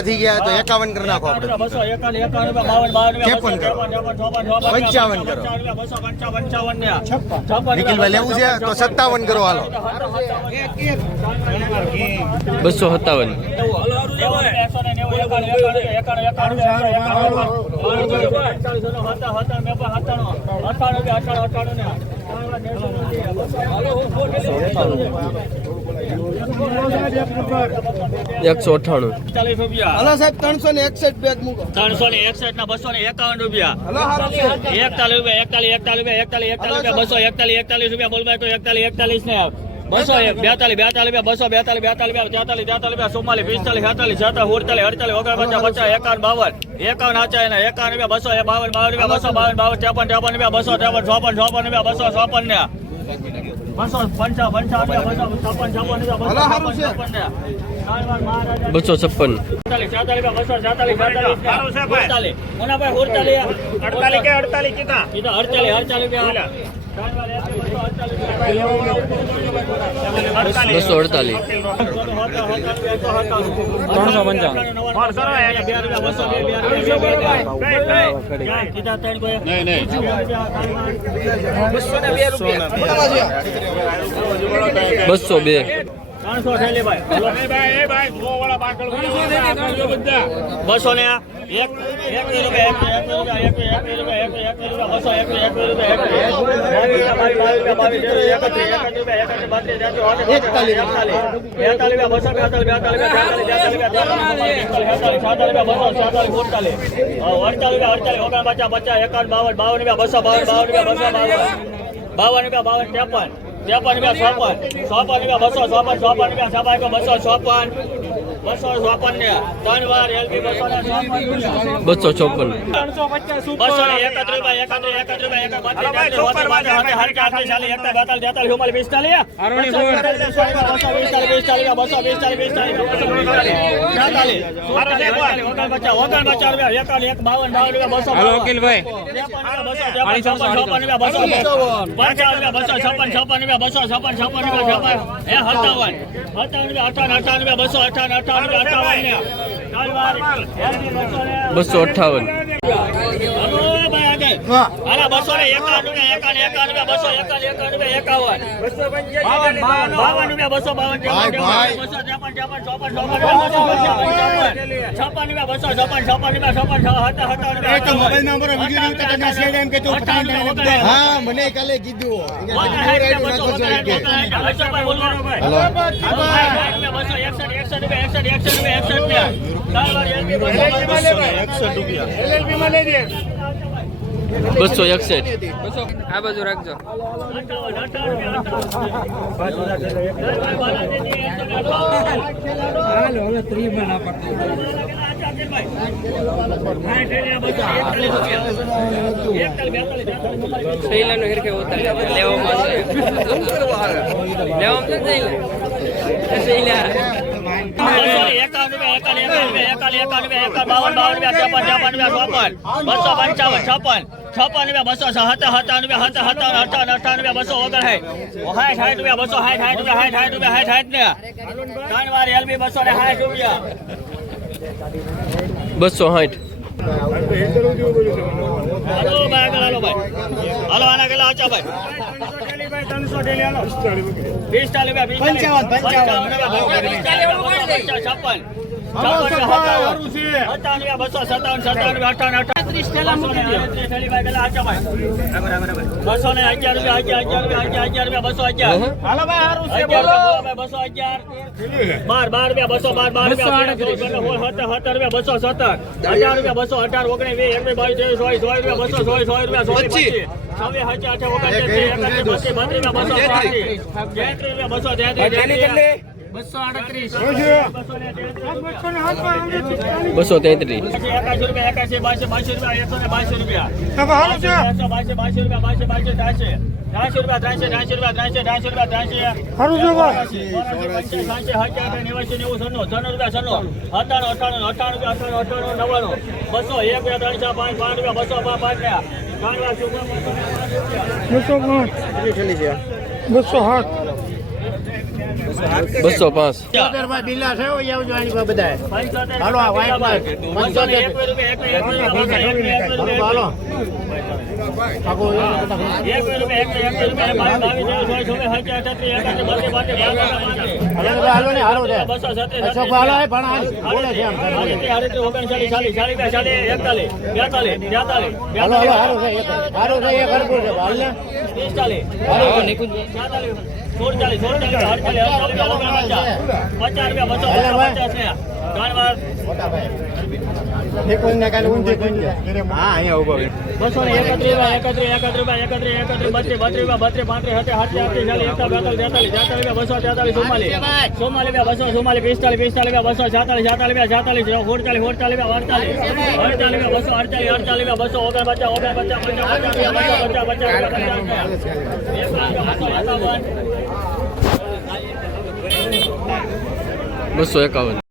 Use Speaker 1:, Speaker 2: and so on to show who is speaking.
Speaker 1: થઈ ગયા તો એકાવન કરી નાખો ત્રેપન કરો. પંચાવન કરો. નિખિલભાઈ લેવું છે તો સત્તાવન કરો હાલો
Speaker 2: બસો સત્તાવન એકસો અઠાણું.
Speaker 3: ચાલીસ રૂપિયા.
Speaker 1: હલો સાહેબ ત્રણસો ને એકસઠ બેગ મૂકો.
Speaker 3: ત્રણસો ને એકસઠ ના બસો ને એકાવન રૂપિયા. એકતાલીસ રૂપિયા એકતાલીસ એકતાલીસ રૂપિયા એકતાલીસ એકતાલીસ રૂપિયા બસો એકતાલીસ એકતાલીસ રૂપિયા બોલવાય તો એકતાલીસ એકતાલીસ ને બસો એક બેતાલીસ બેતાલીસ રૂપિયા બસો બેતાલીસ બેતાલીસ બે તેતાલીસ તેતાલીસ બે ચુમ્માલીસ પિસ્તાલીસ સાતાલીસ છતાં અડતાલીસ અડતાલીસ ઓગણપચાસ પચાસ એકાવન બાવન એકાવન આચા એના એકાવન બે બસો એ બાવન બાવન બે બસો બાવન બાવન ત્રેપન ત્રેપન બે બસો ત્રેપન ચોપન ચોપન બે બસો ચોપન ને. બસો પંચા પંચાવન બસો છપ્પન અડતાલીસ, છેતાલીસ, છેતાલીસ, છેતાલીસ, અડતાલીસ.
Speaker 2: બસો અડતાલીસ.
Speaker 3: ત્રણસો પંચાવન બસો બે.
Speaker 2: બસો
Speaker 3: ને એક બાવન બાવન રૂપિયા બસો બાવન બાવન બાવન ત્રેપન ત્રેપન રૂપિયા ચોપન ચોપન રૂપિયા બસો ચોપન ચોપન રૂપિયા સભા બસો ચોપન બસો ચોપન. બસો છપ્પન, છપ્પન રૂપિયા, બસો છપ્પન, છપ્પન રૂપિયા, બસો છપ્પન. એ સત્તાવન. બસો અઠાવન, રૂપિયા, ને. ને. હલો, બસો ને એકાવન રૂપિયા, એકાવન, રૂપિયા, બસો એકાવન, એકાવન રૂપિયા, એકાવન. બાવન, રૂપિયા, બસો બાવન, બસો ત્રેપન, ત્રેપન, ચોપન, રૂપિયા, બસો છપ્પન. છપ્પન રૂપિયા, છપ્પન, છપ્પન રૂપિયા, છપ્પન, છ, સત્તર, સત્તાવન રૂપિયા, અઠાવન. અઠાવન, અઠાવન, અઠાવન.
Speaker 1: હા મને કીધું
Speaker 2: બસો એકસઠ.
Speaker 4: આ બાજુ રાખજો. શૈલાનો હિરકે ઉતાર લેવામાં લેવામાં તો જઈ શૈલા.
Speaker 3: બસો પંચાવન છપ્પન છપ્પન રૂપિયા બસો સત્તર સત્તાવન રૂપિયા સત્તર સત્તાવન રૂપિયા બસો ઓગણ સાઠ સાઠ રૂપિયા બસો સાઠ સાઠ રૂપિયા સાઠ સાઠ રૂપિયા સાઠ સાઠ ને ત્રણ વાર એલબી બસો ને સાઠ રૂપિયા
Speaker 2: બસો સાઠ
Speaker 3: હાલો ભાઈ આગળ હાલો ભાઈ હાલો આના કેટલા આચા ભાઈ પિસ્તાલીસ રૂપિયા પંચાવન પંચાવન છપ્પન બસો સત્તાવન સત્તાવન અઠાવન અઠાવન બસો ને અગિયાર રૂપિયા અગિયાર અગિયાર અગિયાર રૂપિયા બસો અગિયાર. અગિયાર બસો અગિયાર. બાર બાર રૂપિયા બસો બાર બાર રૂપિયા સત્તર રૂપિયા બસો સત્તર. અઢાર રૂપિયા બસો અઢાર ઓગણીસ વીસ એકવીસ બાવીસ ત્રેવીસ ચોવીસ ચોવીસ રૂપિયા બસો ચોવીસ ચોવીસ રૂપિયા ચોવીસ પચીસ. છવ્વીસ હજાર બસો તેત્રીસ બસો તેત્રીસ.
Speaker 4: બસો
Speaker 2: તેત્રીસ
Speaker 3: બાસી એક બે ત્રણ ચાર પાંચ પાંચ રૂપિયા બસો પાંચ બસો પાંચ
Speaker 2: બસો
Speaker 3: પંચોતેર, બસો પાંચ એક રૂપિયા, એક એક રૂપિયા, બસો એક એક રૂપિયા, એક રૂપિયા, એક રૂપિયા, સુડતાલીસ, સુડતાલીસ, અડતાલીસ, પચાસ રૂપિયા, બસો, પચાસ ને ત્રણ વાર. બસો ને એકત્રીસ એકત્રીસ, એકત્રીસ એકત્રીસ, એકત્રીસ, બત્રીસ, બત્રીસ બત્રીસ, પાંત્રીસ, સત્તર, અઠ્યાસી, અઠ્યાસી, ચાલીસ, એકતાલીસ, બેતાલીસ, તેતાલીસ, તેતાલીસ રૂપિયા, બસો, તેતાલીસ, ચુમ્માલીસ. ચુમ્માલીસ બસો, ચુમ્માલીસ, પિસ્તાલીસ, પિસ્તાલીસ રૂપિયા, બસો, છાતાલીસ, છાતાલીસ રૂપિયા, છાતાલીસ, ઓગણચાલીસ, ઓગણચાલીસ અડતાલીસ, અડતાલીસ. બસો, અડતાલીસ, અડતાલીસ રૂપિયા, બસો, ઓગણપચાસ, પચાસ, પચાસ રૂપિયા, બસો, પચાસ, પચાસ રૂપિયા, પચાસ રૂપિયા. બસો, એકાવન.
Speaker 2: બસો એકાવન.